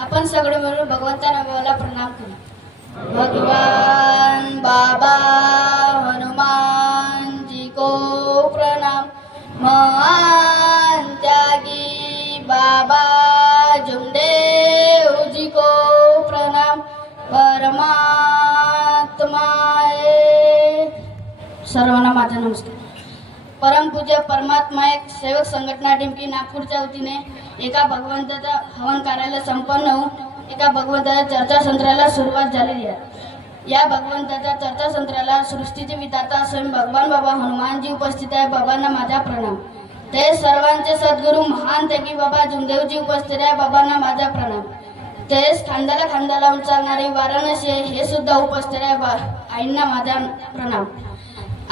आपण सगळे मिळून भगवंता नव्याला प्रणाम करू. भगवान बाबा हनुमान जी को प्रणाम. महान त्यागी बाबा जुमदेव जी को प्रणाम. परमात्मा सर्वांना माझा नमस्कार. परमपूज्य परमात्मा एक सेवक संघटना डिमकी नागपूरच्या वतीने एका भगवंताचा हवन कार्यालय संपन्न होऊन एका भगवंताच्या चर्चासत्राला सुरुवात झालेली आहे. या भगवंताच्या चर्चासत्राला सृष्टीचे विधाता स्वयं भगवान बाबा हनुमानजी उपस्थित आहे. बाबांना माझा प्रणाम. ते सर्वांचे सद्गुरू महान त्यागी बाबा जुमदेवजी उपस्थित आहे. बाबांना माझा प्रणाम. तेच खांद्याला खांदा लावून चालणारे वाराणसी आहे, हे सुद्धा उपस्थित आहे. बा आईंना माझा प्रणाम.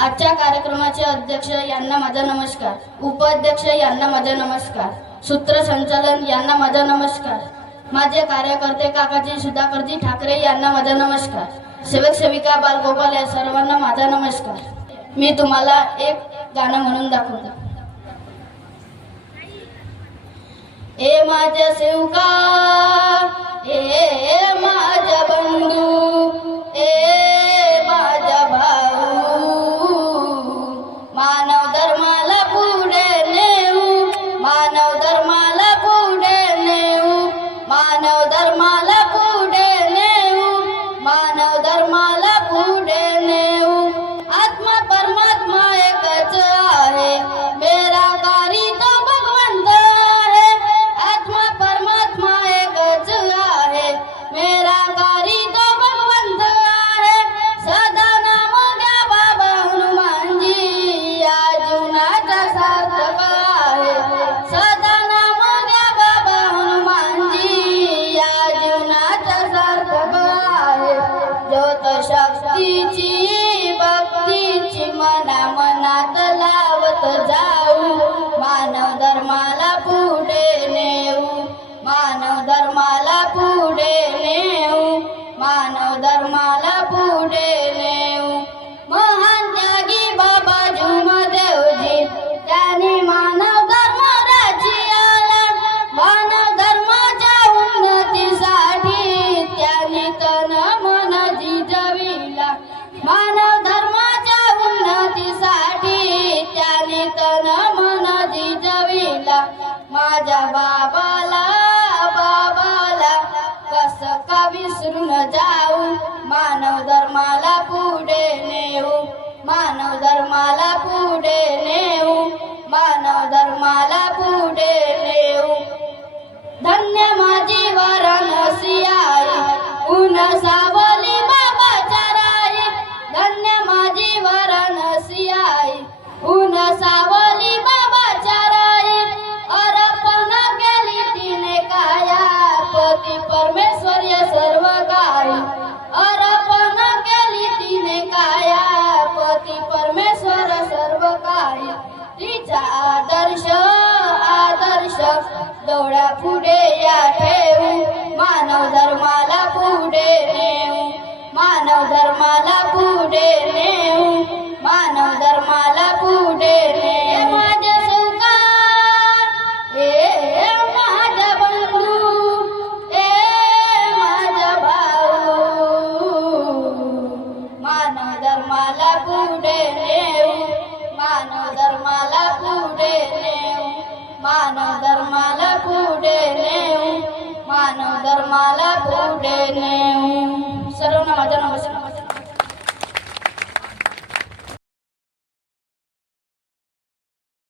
आजच्या कार्यक्रमाचे अध्यक्ष यांना माझा नमस्कार. उपाध्यक्ष यांना माझा नमस्कार. सूत्रसंचालन यांना माझा नमस्कार. माझे कार्यकर्ते काकाजी सुधाकरजी ठाकरे यांना माझा नमस्कार. सेवक सेविका बालगोपाल या सर्वांना माझा नमस्कार. मी तुम्हाला एक गाणं म्हणून दाखवतो. ए माझ्या सेवका ए घेऊन जाऊ. मानव धर्माला पुढे नेऊ. मानव धर्माला पुढे नेऊ. डोळ्या पुढे या ठेवू. मानव धर्माला पुढे नेऊ. मानव धर्माला पुढे नेऊ. मानव धर्माला पुढे नेऊ. माझ्या सुका ए माझ्या बंधू ए माझ्या भाऊ मानव धर्माला पुढे नेऊ. मानव धर्माला पुढे नेऊ. मानव कामाला पुढे नेऊ सर्वांना माझा नमस्कार